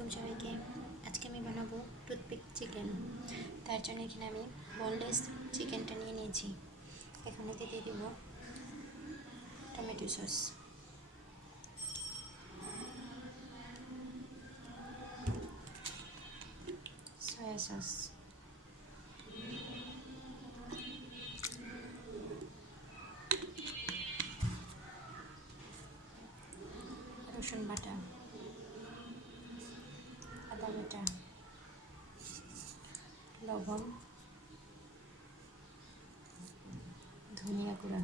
আলাইকুম সবাইকে। আজকে আমি বানাবো টুথপিক চিকেন। তার জন্য এখানে আমি বোনলেস চিকেনটা নিয়ে নিয়েছি। এখানে দিয়ে দিব টমেটো সস, সয়া সস, রসুন বাটা, আদা বাটা, লবণ, ধনিয়া গুঁড়া,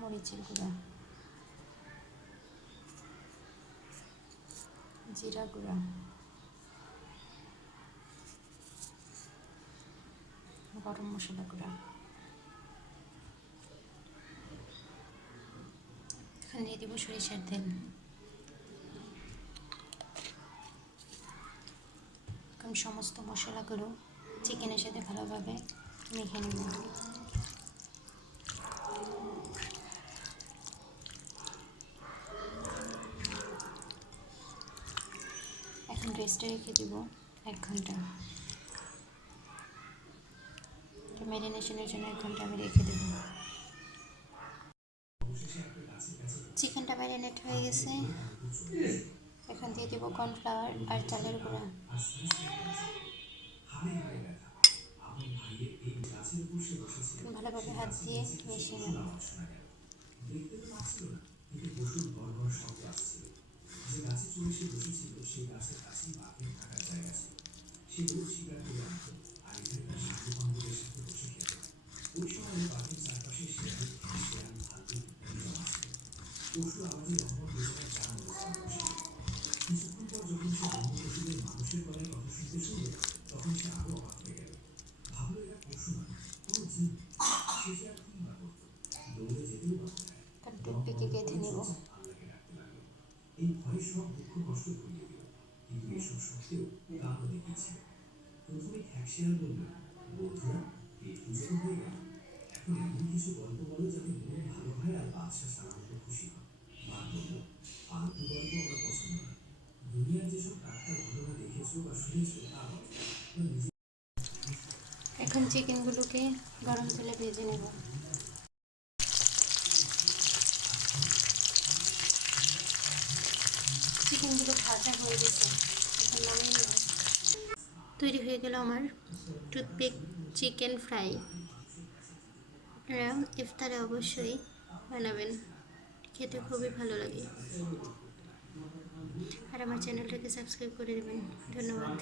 মরিচের গুঁড়া, জিরা গুঁড়া, গরম মশলা গুঁড়া। এখানে দিয়ে দেবো সরিষার তেল। এখন সমস্ত মশলাগুলো চিকেনের সাথে ভালোভাবে মেখে নেব। এখন রেস্টে রেখে দেব 1 ঘন্টা। ম্যারিনেশনের জন্য 1 ঘন্টা আমি রেখে দেব। চিকেনটা ম্যারিনেট হয়ে গেছে। এখন দিয়ে দেবো কর্নফ্লাওয়ার আর চালের গুঁড়া। ভালোভাবে হাত দিয়ে মিশিয়ে নেব। টুথপিকে গেঁথে নেব। এখন চিকেনগুলোকে গরম তেলে ভেজে নেব। চিকেনগুলো ভাজা হয়ে গেছে, এখন নামিয়ে নেব। তৈরি হয়ে গেল আমার টুথপিক চিকেন ফ্রাই। আপনারা ইফতারে অবশ্যই বানাবেন, খেতে খুবই ভালো লাগে। আর আমার চ্যানেলটাকে সাবস্ক্রাইব করে দেবেন। ধন্যবাদ।